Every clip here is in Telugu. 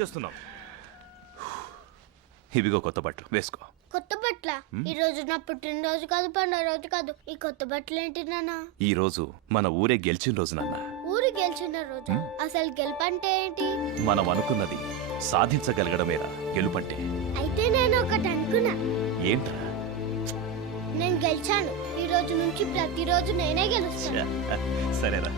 వచ్చేస్తున్నాం. ఇవిగో కొత్త బట్టలు వేసుకో. కొత్త బట్టల? ఈ రోజు నా పుట్టినరోజు కాదు, పండుగ రోజు కాదు. ఈ కొత్త బట్టలు ఏంటి నాన్న? ఈ రోజు మన ఊరే గెలిచిన రోజు నాన్న. ఊరు గెలిచిన రోజు? అసలు గెలుపంటే ఏంటి? మనం అనుకున్నది సాధించగలగడమేరా గెలుపంటే. అయితే నేను ఒకటి అనుకున్నా. ఏంట్రా? నేను గెలిచాను. ఈ రోజు నుంచి ప్రతిరోజు నేనే గెలుస్తాను. సరేరా,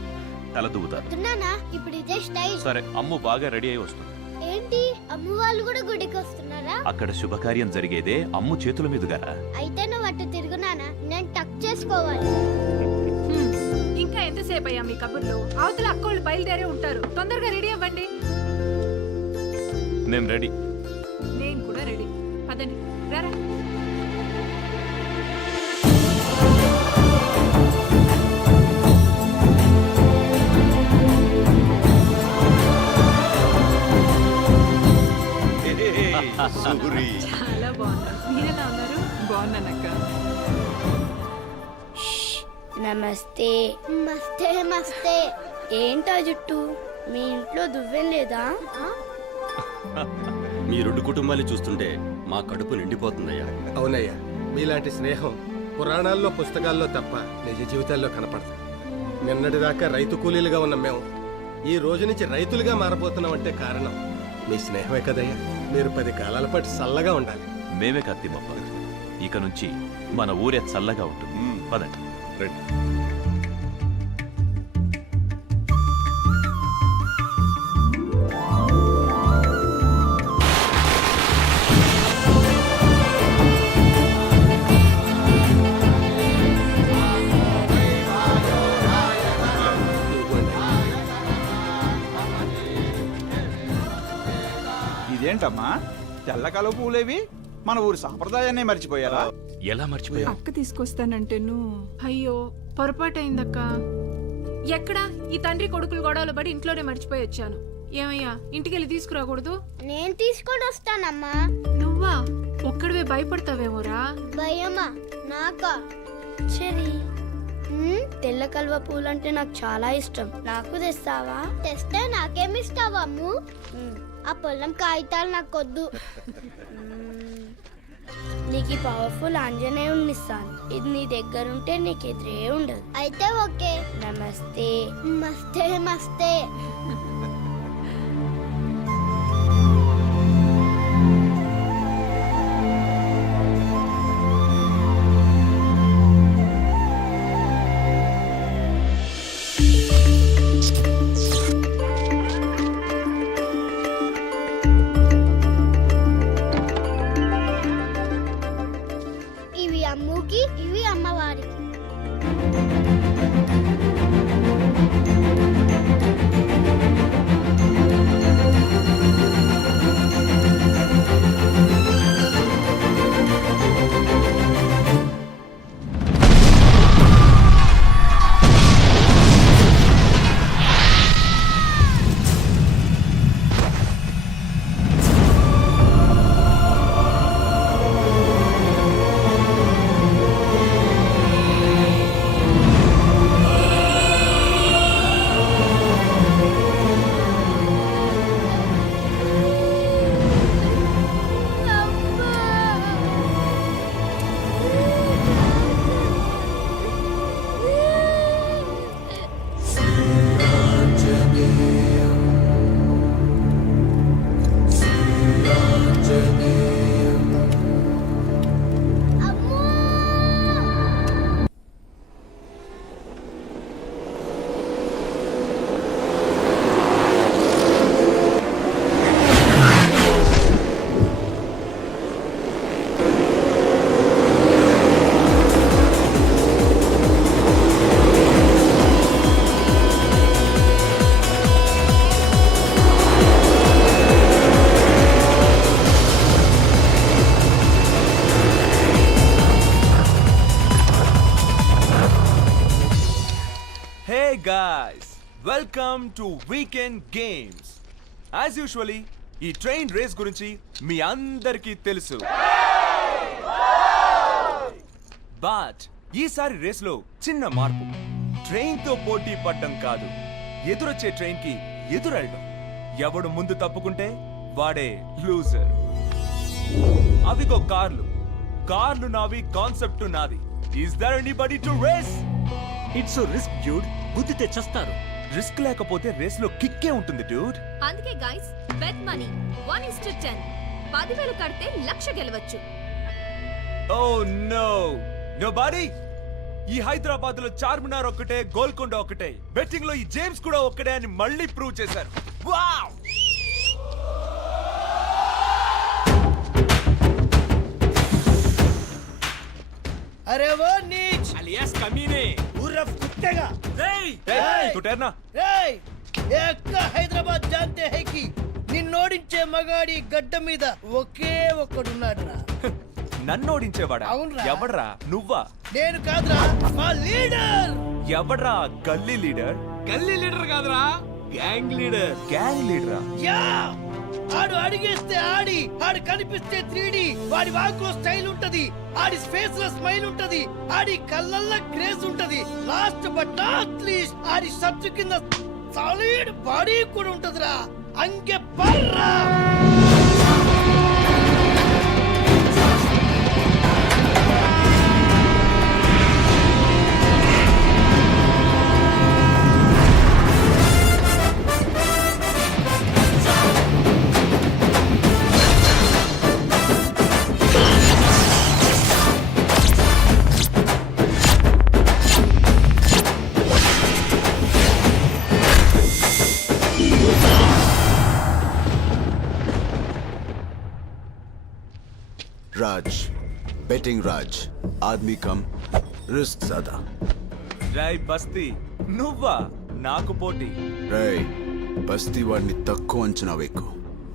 తల దువ్వుతాను. నాన్న ఇప్పుడు ఇదే స్టైల్. సరే, అమ్ము బాగా రెడీ అయి వస్తుంది. ఏంటి, అమ్మ వాళ్ళు కూడా గుడికి వస్తున్నారా? అక్కడ శుభకార్యం జరిగేదే అమ్ము చేతుల మీదుగా. అయితే నువ్వు అటు తిరుగునానా, నేను టక్ చేసుకోవాలి. ఇంకా ఎంతసేపు అయ్యా మీ కబుర్లు? అవతల అక్కోళ్ళు బయలుదేరే ఉంటారు. తొందరగా రెడీ అవ్వండి. నేను రెడీ. నేను కూడా రెడీ. పదండి, రారా. చాలా బాగున్నారు. మీరెలా ఉన్నారు? బాగున్నానక్క. నమస్తే. మస్తే మస్తే. ఏంటా జుట్టు, మీ ఇంట్లో దువ్వెం లేదా? మీ రెండు కుటుంబాన్ని చూస్తుంటే మా కడుపు నిండిపోతుందయ్యా. అవునయ్యా, మీలాంటి స్నేహం పురాణాల్లో పుస్తకాల్లో తప్ప నిజ జీవితాల్లో కనపడదు. నిన్నటిదాకా రైతు కూలీలుగా ఉన్న మేము ఈ రోజు నుంచి రైతులుగా మారబోతున్నామంటే కారణం మీ స్నేహమే కదయ్యా. మీరు 10 కాలాల పాటు చల్లగా ఉండాలి. మేమే కత్తిమప్ప. ఇక నుంచి మన ఊరే చల్లగా ఉంటుంది. పదండి. రండి. ఇదేంటమ్మా, తెల్లకల పూలేవి? మన ఊరి సాంప్రదాయాన్ని మర్చిపోయారా? ఎలా మర్చిపోయా? అక్క తీసుకొస్తానంటేను. అయ్యో, పొరపాటైందక్క. ఎక్కడా ఈ తండ్రి కొడుకులు గొడవలు పడి ఇంట్లోనే మర్చిపోయి వచ్చాను. ఏమయ్యా, ఇంటికెళ్ళి తీసుకురాకూడదు? నేను తీసుకొని వస్తానమ్మా. నువ్వా? ఒక్కడివే భయపడతావేమోరా? భయమా నాకా? సరే, తెల్ల కల్వ పూలంటే నాకు చాలా ఇష్టం. నాకు తెస్తావా? తెస్తే నాకేమిస్తావమ్ము? ఆ పొలం కాగితాలు నాకొద్దు. నీకు పవర్ఫుల్ ఆంజనేయుడిని ఇస్తాను. ఇది నీ దగ్గరుంటే నీకు ఎదురే ఉండదు. అయితే ఓకే. నమస్తే. మస్తే మస్తే. ఇవి అమ్ముకి, ఇవి అమ్మవారికి. Hey guys, welcome to Weekend Games. As usually, ఈ ట్రైన్ రేస్ గురించి మీ అందరికీ తెలుసు. బట్ ఈసారి రేస్ లో చిన్న మార్పు. ట్రైన్ తో పోటీ పడడం కాదు, ఎదురొచ్చే ట్రైన్ కి ఎదురెళ్ళడం. ఎవడు ముందు తప్పుకుంటే వాడే లూజర్. అవిగో కార్లు నావి, కాన్సెప్ట్ నాది. Is there anybody to race? It's risk dude, గుద్దితే చస్తారు. రిస్క్ లేకపోతే రేస్ లో కిక్కే ఉంటుంది డ్యూడ్. అందుకే గైస్ బెట్ మనీ 1:10. 10,000 కడితే 1,00,000 గెలవచ్చు. Oh no nobody. ఈ హైదరాబాద్ లో చార్మినార్ ఒక్కటే, గోల్కొండ ఒక్కటే, బెట్టింగ్ లో ఈ జేమ్స్ కూడా ఒక్కటే అని మళ్ళీ ప్రూవ్ చేశారు. వావ్! అరే ఓ నీచ్ అలియాస్ కమీనే. ఉర్రఫ్ కుత్తేగా. తు టెర్నా. రేయ్ ఎక్క హైదరాబాద్ జాంతే హై కి నిన్నోడించే మగాడి గడ్డ మీద ఒకే ఒక్కడున్నాడురా. నన్ను ఓడించేవాడా? అవునురా. ఎవడ్రా? నువ్వా? నేను కాదురా, మా లీడర్. ఎవడ్రా గల్లీ లీడర్? గల్లీ లీడర్ కాదురా, గ్యాంగ్ లీడర్. గ్యాంగ్ లీడరా? యా ఆడు అడిగేస్తే ఆడి, ఆడు కనిపిస్తే 3D, వాడి వాకులో స్టైల్ ఉంటది, ఆడి ఫేస్ లో స్మైల్ ఉంటది, ఆడి కళ్ళల్లో గ్రేస్ ఉంటది. Last but not least Audi shirt కింద సాలిడ్ బాడీ కూడా ఉంటదిరా. అంకె పర్రా. राज बेटिंग राज आदमी कम रिस्क ज्यादा రై బస్తీ, నువ్వా నాకు పోటీ? రై బస్తీ వాడిని తక్కువ అంచనా వేకు,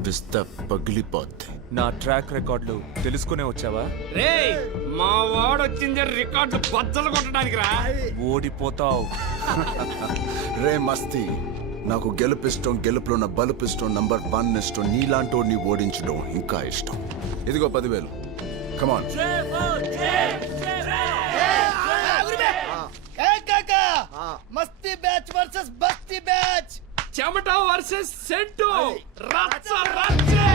పిస్తా పగిలిపోద్ది. నా ట్రాక్ రికార్డులు తెలుసుకునే వచ్చావా? రేయ్ మా వాడొచ్చింది రికార్డు బద్దలు కొట్టడానికి రా. ఓడిపోతావు. రే మస్తీ, నాకు గెలుపిష్టం, గెలుపులో ఉన్న బలుపిష్టం, నంబర్ 1 ఇష్టం, నీలాంటోడిని ఓడించడం ఇంకా ఇష్టం. ఇదిగో 10,000. కమాన్. మస్తీ బ్యాచ్ వర్సెస్ బస్తీ బ్యాచ్. చెమట వర్సెస్ సెంటు. రచ్చ రచ్చే.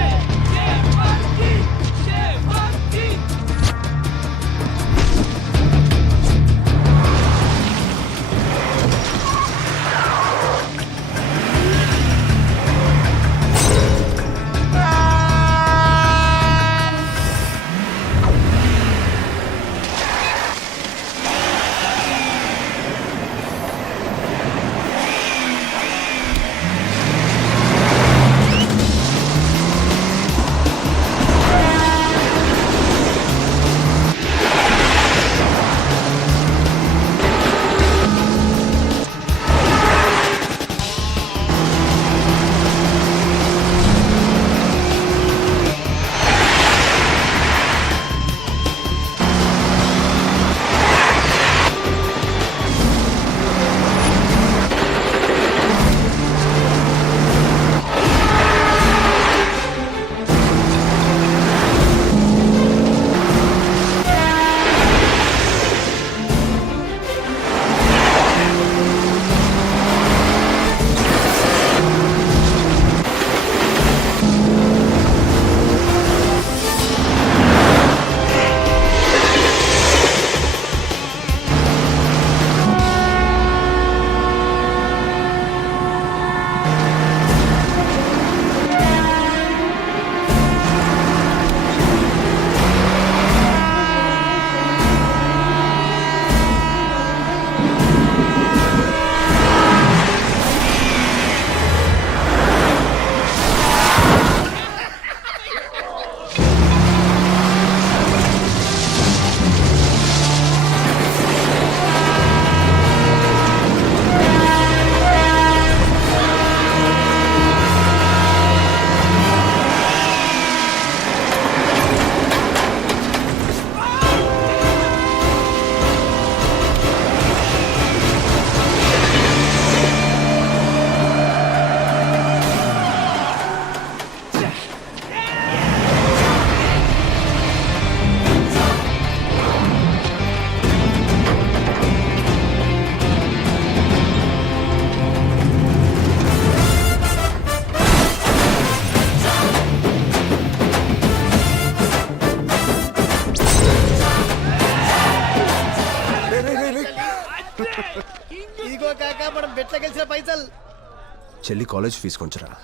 చెల్లి కాలేజ్ ఫీజు కొంచెరా.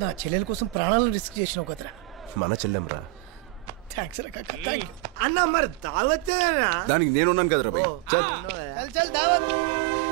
నా చెల్లెల కోసం ప్రాణాలను రిస్క్ చేసినావు కదరా. మన చెల్లెంరా. థ్యాంక్స్ రా కాకా, థ్యాంక్ యూ. అన్న మరి దావతేనా? దానికి నేనున్నాను కదరా భయ్. చల్ చల్ చల్ దావత్.